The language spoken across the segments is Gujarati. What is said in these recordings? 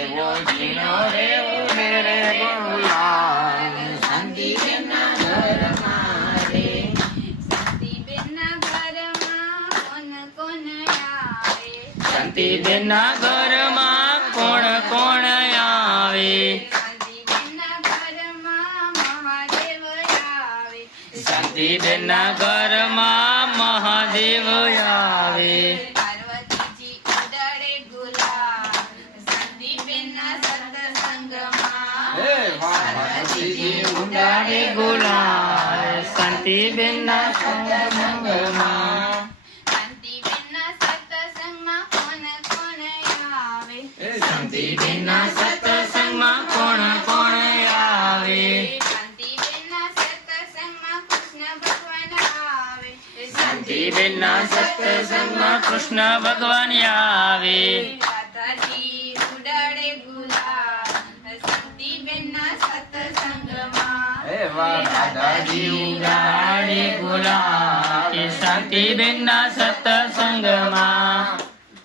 એવો ઝીણો રે ઉડે રે ગુલાલ શાંતિબેનના ઘરમાં રે. શાંતિબેનના ઘરમાં કોણ કોણ આવે? શાંતિબેનના ઘરમાં કોણ કોણ આવે? શાંતિબેનના ઘરમાં મહાદેવ આવે. શાંતિબેનના ઘરમાં મહાદેવ આવે. પાર્વતીજી ઉડાડે ગુલાલ શાંતિબેનના સત્સંગમાં. પાર્વતીજી ઉડાડે ગુલાલ શાંતિબેનના સત્સંગમાં. શાંતિબેનના સત્સંગમાં કોણ કોણ આવે? શાંતિબેનના સત્સંગમાં કોણ કોણ આવે? શાંતિબેનના સત્સંગમાં કૃષ્ણ ભગવાન આવે. શાંતિબેનના સત્સંગમાં કૃષ્ણ ભગવાન આવે. રાધાજી ઉડાડે ગુલાલ શાંતિબેનના સત્સંગમાં. દાદાજી ઉડાડે ગુલાલ કે શાંતિબેનના સત્સંગમાં.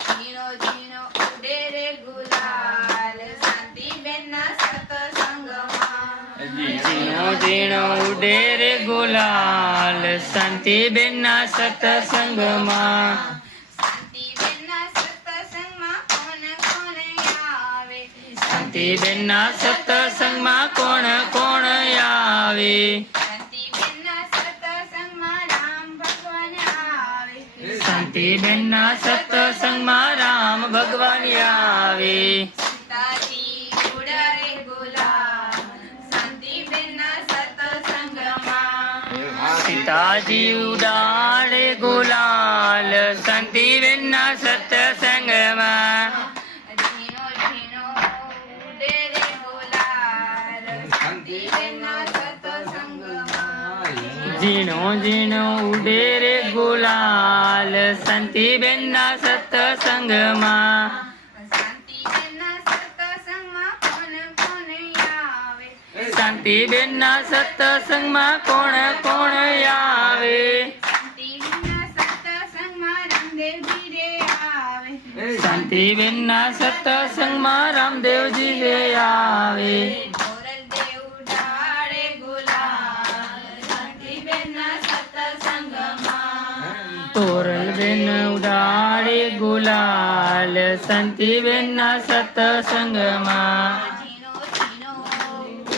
ઝીણો ઝીણો ઉડે રે ગુલાલ શાંતિબેનના સત્સંગમાં. ઝીણો ઝીણો ઉડે રે ગુલાલ શાંતિબેનના સત્સંગમાં. શાંતિબેનના સત્સંગમાં કોણ કોણ આવે? શાંતિબેનના સત્સંગમાં કોણ કોણ આવે? શાંતિબેનના સત્સંગમાં રામ ભગવાન આવે. શાંતિબેનના સત્સંગમાં રામ ભગવાન આવે. સીતાજી ઉડાડે ગુલાલ શાંતિબેનના સત્સંગમાં. સીતાજી ઉડાડે ગુલાલ શાંતિબેનના સત્સંગમાં. ઝીણો ઝીણો ઉડે રે ગુલાલ શાંતિબેનના સત્સંગમાં. ઝીણો ઝીણો ઉડે રે ગુલાલ શાંતિબેનના સત્સંગમાં. શાંતિબેનના સત્સંગમાં કોણ કોણ આવે? શાંતિબેનના સત્સંગમાં કોણ કોણ આવે? શાંતિબેનના સત્સંગમાં રામદેવજી રે આવે. શાંતિબેનના સત્સંગમાં રામદેવજી રે આવે. મોરલદેવ ઉડાડે ગુલાલ શાંતિબેનના સત્સંગમાં. તોરલબેન ઉડાડે ગુલાલ શાંતિબેનના સત્સંગમાં. ઝીણો ઝીણો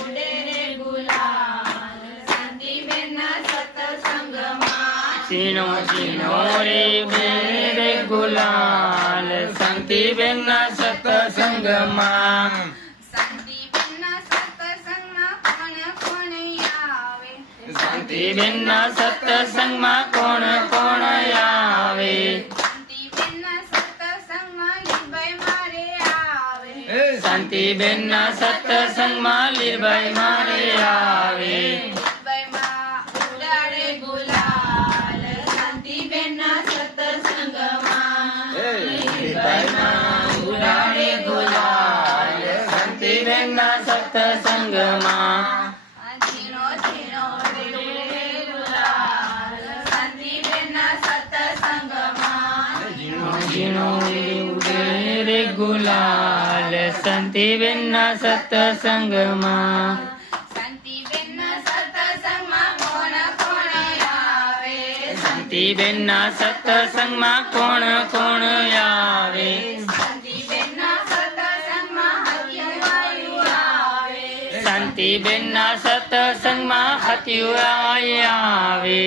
ઉડે રે ગુલાલ શાંતિબેનના સત્સંગમાં. ઝીણો ઝીણો રે ઉડે રે ગુલાલ શાંતિબેનના સત્સંગમાં. શાંતિબેનના સત્સંગમાં કોણ કોણ આવે? શાંતિબેનના સત્સંગમાં કોણ કોણ આવે? શાંતિબેનના સત્સંગમાં લીલભાઈ મારે આવે. શાંતિબેનના સત્સંગમાં લીલભાઈ મારે આવે. લીલભાઈમાં ઉડાડે ગુલાલ શાંતિબેનના સત્સંગમાં. લીલભાઈમાં ઉડાડે ગુલાલ શાંતિબેનના સત્સંગમાં. ઝીણો ઝીણો ઉડે રે ગુલાલ શાંતિબેનના સત્સંગમાં. ઝીણો ઝીણો ઉડે રે ગુલાલ શાંતિબેનના સત્સંગમાં. શાંતિબેનના સત્સંગમાં કોણ કોણ આવે? શાંતિબેનના સત્સંગમાં કોણ કોણ આવે? શાંતિબેનના સત્સંગમાં હરિવાયુ આવે. શાંતિબેનના સત્સંગમાં હત્યુઆઈ આવે.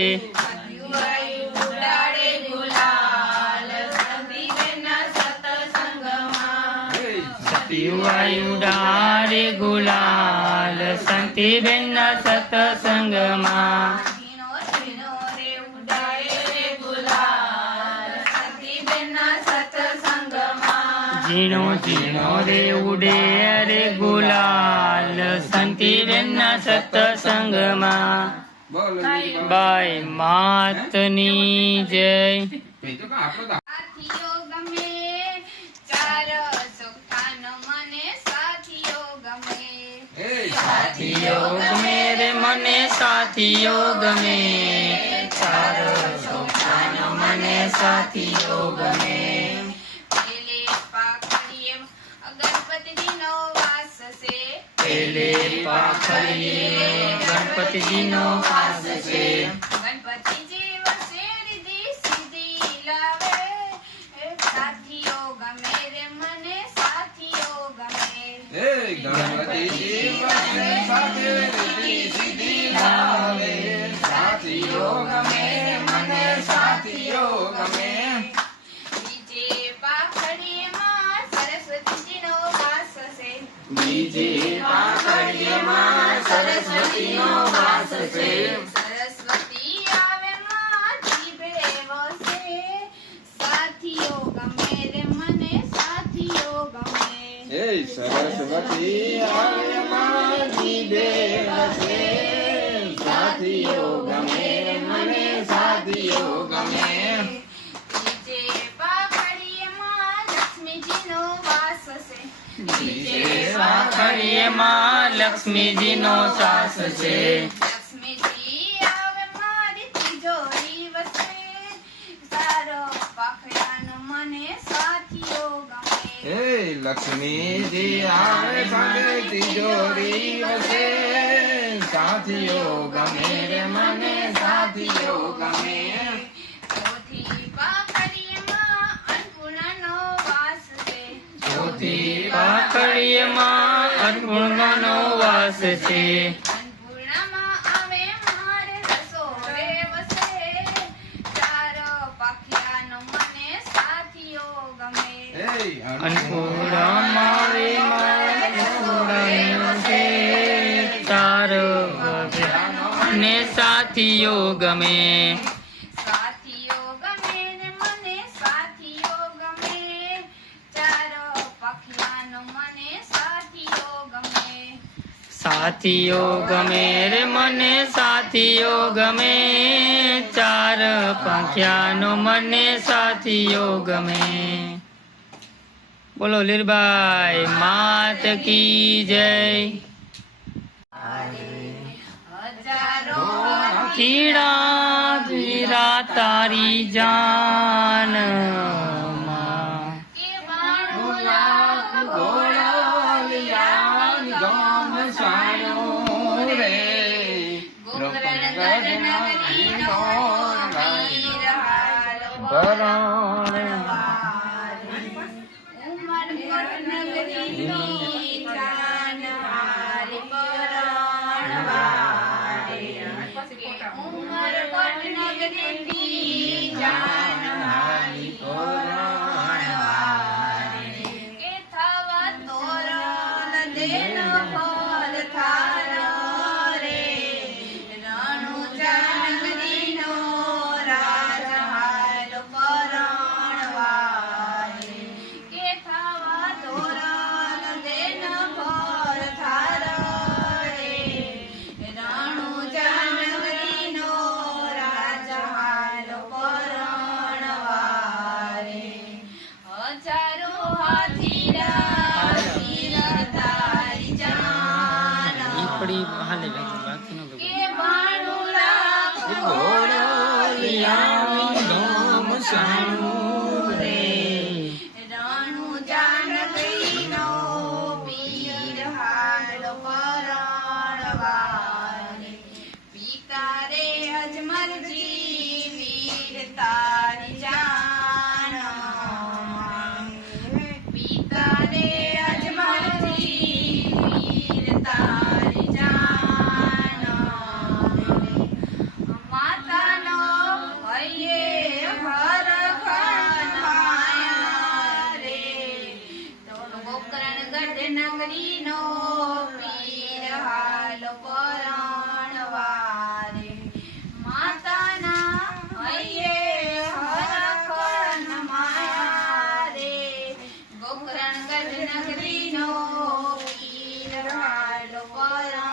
હરિવાયુ ઉડાડે ગુલાલ શાંતિબેનના સત્સંગમાં. હત્યુઆઈ ઉડાડે ગુલાલ શાંતિબેનના સત્સંગમાં. ઝીણો ઝીણો રે ઉડાડે રે ગુલાલ શાંતિબેનના સત્સંગમાં. ઝીણો ઝીણો રે ઉડે રે ગુલાલ શાંતિબેનના સત્સંગમાં. બાઈ માતની જય. સાથીઓ ગમે ચાર સુખાનો મને સાથીઓ ગમે. સાથીઓ ગમે રે મને સાથીઓ ગમે. ચારો છોકરાનો મને સાથીઓ ગમે. પેલે પાકડીએ અગરબત્તી ગણપતિજીનો વાસ છે. પેલે પાખડીએ ગણપતિજીનો વાસ છે. ગણપતિજી વસે રિદ્ધિ સિદ્ધિ લાવે. સાથીઓ ગમે રે મને સાથીઓ ગમે. ગણપતિજી વસે સાથે રિદ્ધિ સિદ્ધિ લાવે. સાથીઓ ગમે મને સાથીઓ ગમે. બીજે પાખડીએમાં સરસ્વતીજીનો વાસ છે. બીજે પાખડીએમાં સરસ્વતીનો વાસ છે. સરસ્વતી આવે માં જીભે વસે. સાથીઓ ગમે રે મને સાથીઓ ગમે. સરસ્વતી આવે મારી દેવસે. સાથીઓ ગમે મને સાથીઓ ગમે. બીજે પાખડીએમાં લક્ષ્મીજીનો વાસ છે. બીજે પાખડીએમાં લક્ષ્મીજીનો સાસ છે. લક્ષ્મીજી આવે મારી તિજોરી વસે. તારો પાખડાનો મને સાથીઓ ગમે. લક્ષ્મીજી આવે સાથે તિજોરી વસે. સાથીઓ ગમે રે મને સાથીઓ ગમે. ચોથી પાખડીએમાં અન્નપૂર્ણાનો વાસ છે. ચોથી પાખડીએમાં અન્નપૂર્ણાનો વાસ છે. અન્નપૂર્ણામાં આવે મારે રસોડે વસે. તારો પાખિયાનો મને સાથીઓ ગમે. અન્નપૂર્ણામાં રે મારા રસોડાને વસે. તારો ને સાથીઓ ગમે. સાથીઓ ગમે ને મને સાથીઓ ગમે. તારો પાખિયાનો મને સાથીઓ ગમે. સાથીઓ ગમે રે મને સાથીઓ ગમે. ચાર પાંખ્યાનો મને સાથીઓ ગમે. બોલો લીરબાઈ માત કી જય. હજારો કીડા ધીરા તારી જાન કે બાણું લાખ ઘોડા ગામ સાણો રે. ગોકર્ણગઢ નગરીનો વીર હાલ ઉમરકોટ નગરીની જાન હારી પરણવારે. ઉમરકોટ નગરીની જાન હારી પરણવારે. કે થવા તોરણ દેનો ફળ થારો રે. રણુજા નગરીનો રાજ હાલ પરણવારે. કે થવા તોરણ દેનો ફળ થારો રે. રણુજા નગરીનો રાજ હાલ પરણવારે. હજારો હાથીડા વીર તારી જાન. પડી હાલે બાકી નો કે બાણું લાખ ગામ સાણો રે. રણુજા નગરીનો વીર હાલ પરણવારે. પિતા રે અજમલજી વીર તારી જાન. પિતા રે અજમલજી વીર તારી જાન. માતાનો હૈયે હરખન માયા રે. ગોકર્ણગઢ નગરીનો વીર હાલ પરણવારે. માતાના હૈયે હરખન માયા રે. ગોકર્ણગઢ નગરીનો વીર હાલ પરણવારે.